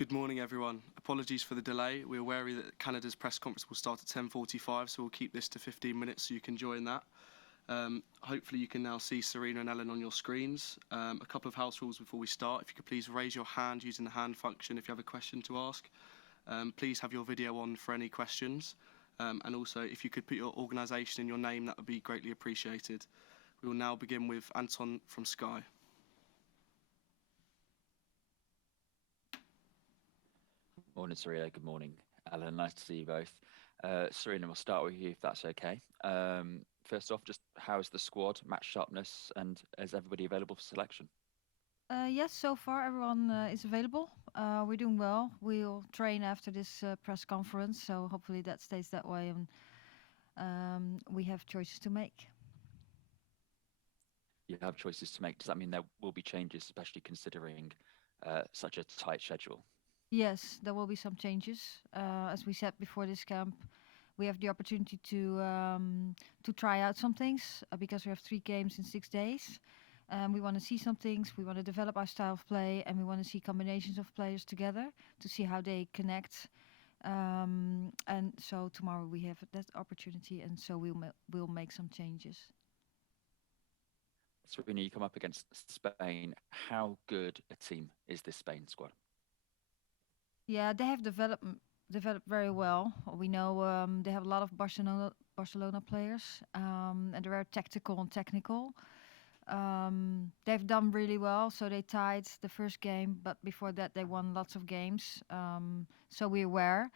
Good morning, everyone. Apologies for the delay. We're wary that Canada's press conference will start at 10:45, so we'll keep this to 15 minutes so you can join that. Hopefully you can now see Sarina and Ellen on your screens. A couple of house rules before we start. If you could please raise your hand using the hand function if you have a question to ask. Please have your video on for any questions. And also, if you could put your organisation and your name, that would be greatly appreciated. We will now begin with Anton from Sky. Morning, Sarina. Good morning, Alan. Nice to see you both. Sarina, we'll start with you if that's okay. First off, just how's the squad, match sharpness, and is everybody available for selection? Yes, so far everyone is available. We're doing well. We'll train after this press conference, so hopefully that stays that way, and we have choices to make. You have choices to make. Does that mean there will be changes, especially considering such a tight schedule? Yes, there will be some changes. As we said before this camp, we have the opportunity to try out some things because we have 3 games in 6 days. We want to see some things, we want to develop our style of play, and we want to see combinations of players together to see how they connect. And so tomorrow we have that opportunity, and so we'll make some changes. Sarina, you come up against Spain. How good a team is this Spain squad? Yeah, they have developed very well. We know they have a lot of Barcelona players, and they're very tactical and technical. They've done really well, so they tied the first game, but before that they won lots of games. So we're aware,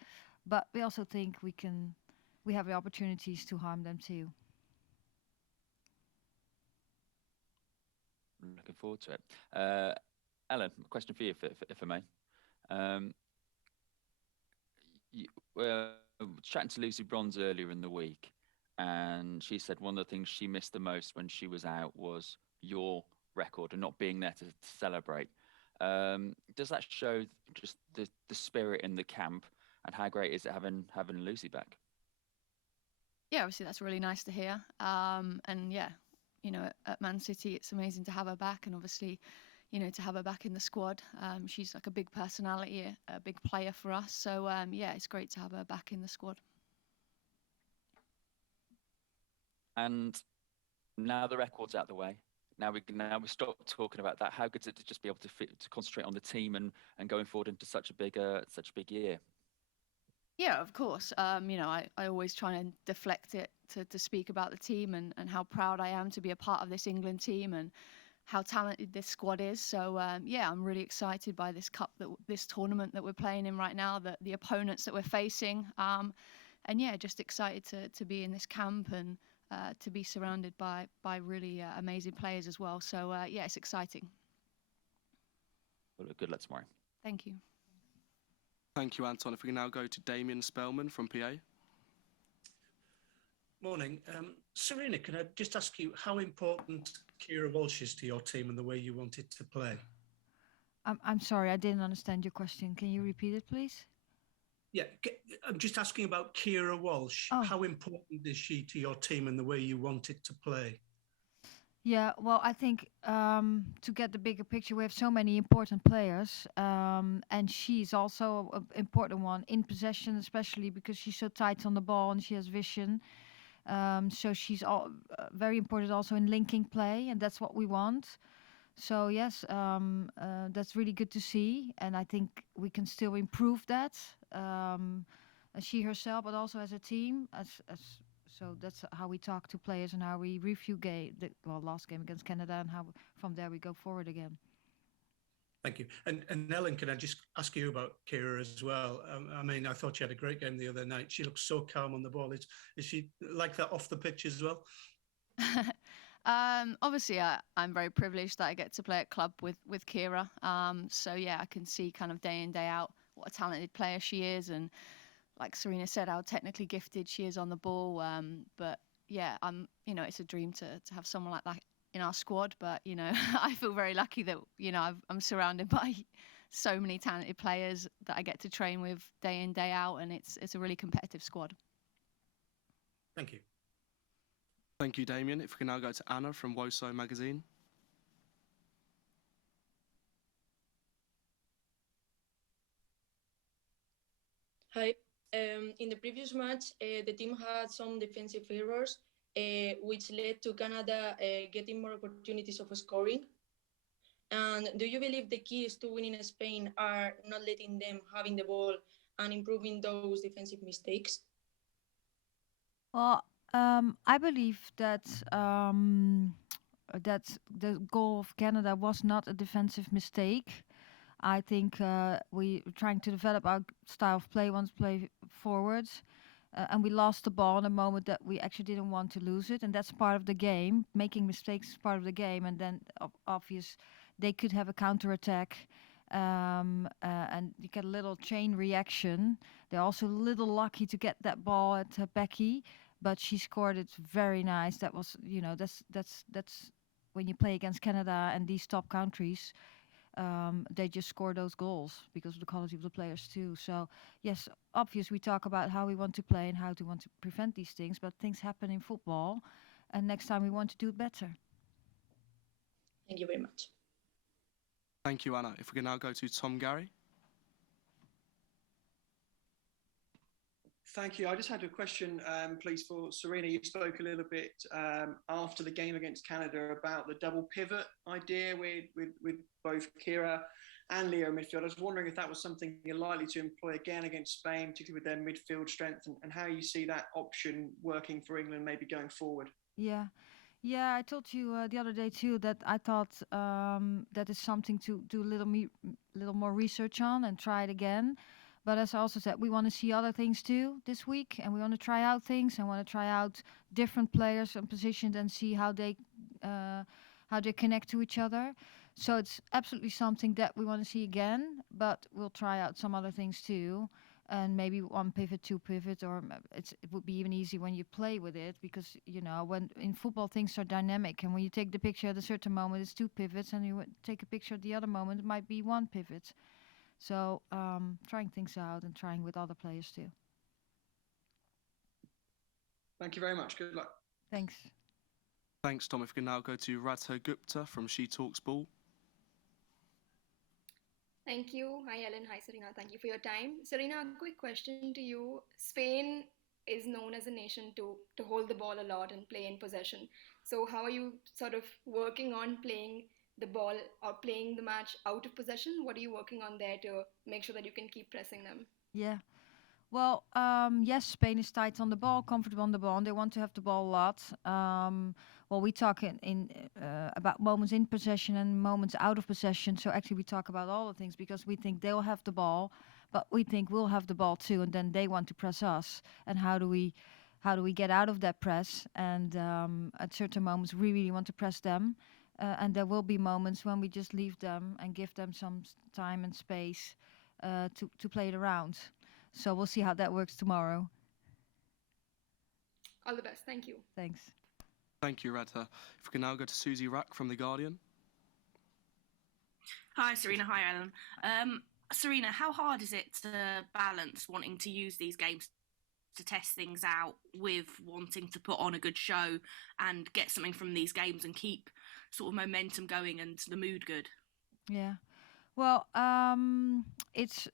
but we also think we have the opportunities to harm them too. I'm looking forward to it. Ellen, a question for you, if I may. You were chatting to Lucy Bronze earlier in the week, and she said one of the things she missed the most when she was out was your record and not being there to celebrate. Does that show just the spirit in the camp, and how great is it having Lucy back? Yeah, obviously that's really nice to hear. And yeah, at Man City, it's amazing to have her back, and obviously, to have her back in the squad. She's like a big personality, a big player for us. So yeah, it's great to have her back in the squad. And now the record's out the way. Now we stop talking about that. How good is it to just be able to concentrate on the team and going forward into such a big year? Yeah, of course. I always try and deflect it to speak about the team and how proud I am to be a part of this England team and how talented this squad is. So yeah, I'm really excited by this this tournament that we're playing in right now, the opponents that we're facing, and yeah, just excited to be in this camp and to be surrounded by really amazing players as well. So yeah, it's exciting. Well, good luck tomorrow. Thank you. Thank you, Anton. If we can now go to Damien Spellman from PA. Morning. Sarina, can I just ask you how important Carrow Walsh is to your team and the way you want it to play? I'm sorry, I didn't understand your question. Can you repeat it, please? Yeah, I'm just asking about Carrow Walsh. Oh. How important is she to your team and the way you want it to play? Yeah, well, I think to get the bigger picture, we have so many important players, and she's also an important one in possession, especially because she's so tight on the ball and she has vision. So she's very important also in linking play, and that's what we want. So yes, that's really good to see, and I think we can still improve that. She herself, but also as a team. So that's how we talk to players and how we review last game against Canada, and how from there we go forward again. Thank you. And Ellen, can I just ask you about Carrow as well? I mean, I thought she had a great game the other night. She looks so calm on the ball. Is she like that off the pitch as well? Obviously, I'm very privileged that I get to play at club with Carrow. So yeah, I can see kind of day in, day out what a talented player she is, and like Sarina said, how technically gifted she is on the ball. But yeah, it's a dream to have someone like that in our squad. But I feel very lucky that I'm surrounded by so many talented players that I get to train with day in, day out, and it's a really competitive squad. Thank you. Thank you, Damien. If we can now go to Anna from Woso magazine. Hi. In the previous match, the team had some defensive errors, which led to Canada getting more opportunities of scoring. And do you believe the keys to winning Spain are not letting them having the ball and improving those defensive mistakes? Well, I believe that that the goal of Canada was not a defensive mistake. I think we were trying to develop our style of play, once play forwards, and we lost the ball in a moment that we actually didn't want to lose it, and that's part of the game. Making mistakes is part of the game, and then obvious they could have a counter attack, and you get a little chain reaction. They're also a little lucky to get that ball at Becky, but she scored it very nice. That was, that's when you play against Canada and these top countries, they just score those goals because of the quality of the players too. So yes, obvious we talk about how we want to play and how to want to prevent these things, but things happen in football, and next time we want to do it better. Thank you very much. Thank you, Anna. If we can now go to Tom Gary. Thank you. I just had a question, please, for Sarina. You spoke a little bit after the game against Canada about the double pivot idea with both Kira and Leo midfield. I was wondering if that was something you're likely to employ again against Spain, particularly with their midfield strength, and how you see that option working for England maybe going forward. Yeah. Yeah, I told you the other day too that I thought that is something to do a little more research on and try it again. But as I also said, we want to see other things too this week, and we want to try out things and want to try out different players and positions and see how they connect to each other. So it's absolutely something that we want to see again, but we'll try out some other things too, and maybe one pivot, two pivots, or it would be even easy when you play with it, because when in football things are dynamic, and when you take the picture at a certain moment it's two pivots, and you take a picture at the other moment it might be one pivot. So trying things out and trying with other players too. Thank you very much. Good luck. Thanks. Thanks, Tom. If we can now go to Radha Gupta from She Talks Ball. Thank you. Hi, Ellen. Hi, Sarina. Thank you for your time. Sarina, a quick question to you. Spain is known as a nation to hold the ball a lot and play in possession. So how are you sort of working on playing the ball or playing the match out of possession? What are you working on there to make sure that you can keep pressing them? Yeah. Well, yes, Spain is tight on the ball, comfortable on the ball, and they want to have the ball a lot. Well, we talk about moments in possession and moments out of possession. So actually, we talk about all the things because we think they'll have the ball, but we think we'll have the ball too, and then they want to press us. And how do we get out of that press? And at certain moments, we really want to press them. And there will be moments when we just leave them and give them some time and space to play it around. So we'll see how that works tomorrow. All the best. Thank you. Thanks. Thank you, Radha. If we can now go to Susie Rack from The Guardian. Hi, Sarina. Hi, Ellen. Sarina, how hard is it to balance wanting to use these games to test things out with wanting to put on a good show and get something from these games and keep sort of momentum going and the mood good? Yeah. Well, it's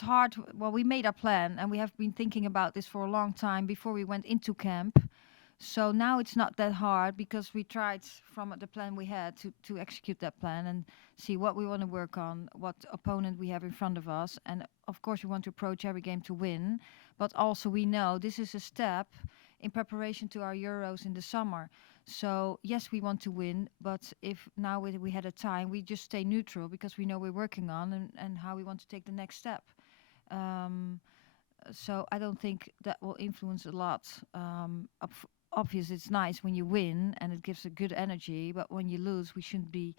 hard. Well, we made our plan, and we have been thinking about this for a long time before we went into camp. So now it's not that hard because we tried from the plan we had to execute that plan and see what we want to work on, what opponent we have in front of us. And of course, we want to approach every game to win. But also we know this is a step in preparation to our Euros in the summer. So yes, we want to win, but if now we had a time, we just stay neutral because we know we're working on and how we want to take the next step. So I don't think that will influence a lot. Obviously, it's nice when you win and it gives a good energy, but when you lose, we shouldn't be,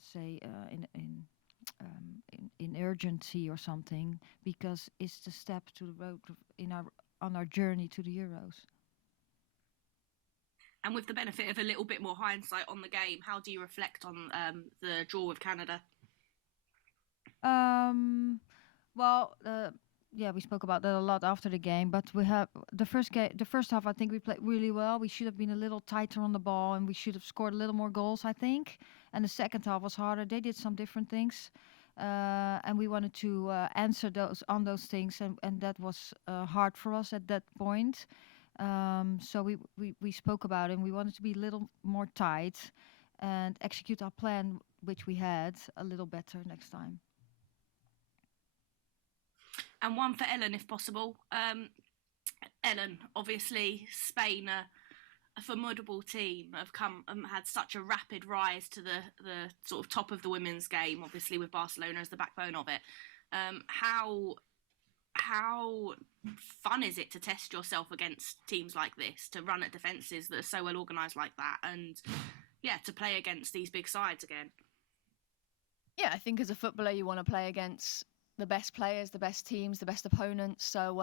say in urgency or something, because it's the step to the road on our journey to the Euros. And with the benefit of a little bit more hindsight on the game, how do you reflect on the draw with Canada? We spoke about that a lot after the game, but we have the first half, I think we played really well. We should have been a little tighter on the ball and we should have scored a little more goals, I think. And the second half was harder. They did some different things. and we wanted to answer those things, and that was hard for us at that point. So we spoke about it, and we wanted to be a little more tight and execute our plan, which we had, a little better next time. And one for Ellen, if possible. Ellen, obviously, Spain, a formidable team, have come had such a rapid rise to the sort of top of the women's game, obviously with Barcelona as the backbone of it. How fun is it to test yourself against teams like this, to run at defences that are so well organised like that, and to play against these big sides again? Yeah, I think as a footballer you want to play against the best players, the best teams, the best opponents. So,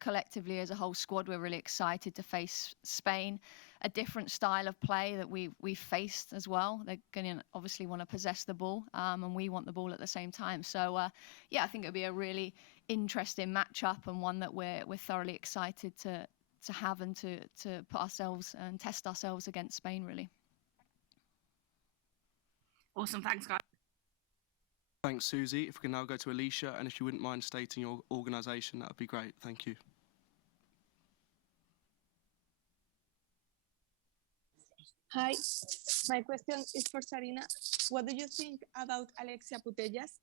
collectively as a whole squad, we're really excited to face Spain, a different style of play that we've faced as well. They're going to obviously want to possess the ball, and we want the ball at the same time. So, I think it'll be a really interesting matchup, and one that we're thoroughly excited to have and to put ourselves and test ourselves against Spain, really. Awesome, thanks guys. Thanks, Susie. If we can now go to Alicia, and if you wouldn't mind stating your organisation, that would be great. Thank you. Hi, my question is for Sarina. What do you think about Alexia Putellas?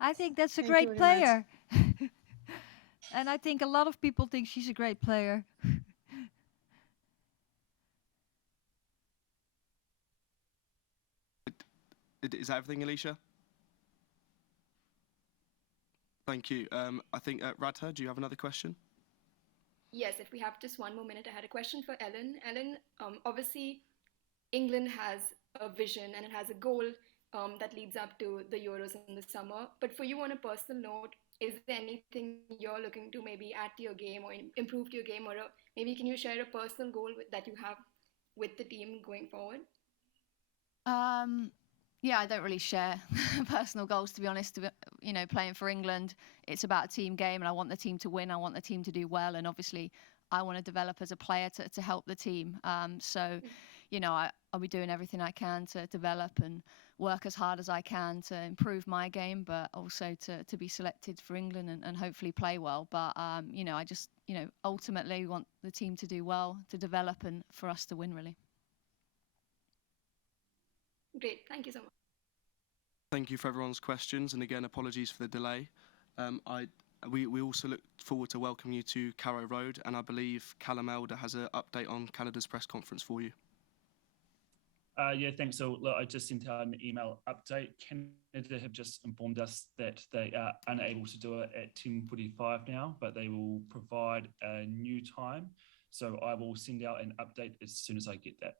I think that's a Thank great you very player. And I think a lot of people think she's a great player. Is that everything, Alicia? Thank you. I think, Radha, do you have another question? Yes, if we have just one more minute, I had a question for Ellen. Ellen, obviously, England has a vision and it has a goal that leads up to the Euros in the summer. But for you, on a personal note, is there anything you're looking to maybe add to your game or improve to your game, or maybe can you share a personal goal that you have with the team going forward? Yeah, I don't really share personal goals, to be honest. Playing for England, it's about a team game, and I want the team to win. I want the team to do well, and obviously, I want to develop as a player to help the team. I'll be doing everything I can to develop and work as hard as I can to improve my game, but also to be selected for England and hopefully play well. But I just ultimately want the team to do well, to develop, and for us to win, really. Great, thank you so much. Thank you for everyone's questions, and again, apologies for the delay. We also look forward to welcoming you to Carrow Road, and I believe Callum Elder has an update on Canada's press conference for you. Yeah, thanks. So look, I just sent out an email update. Canada have just informed us that they are unable to do it at 10:45 now, but they will provide a new time. So I will send out an update as soon as I get that.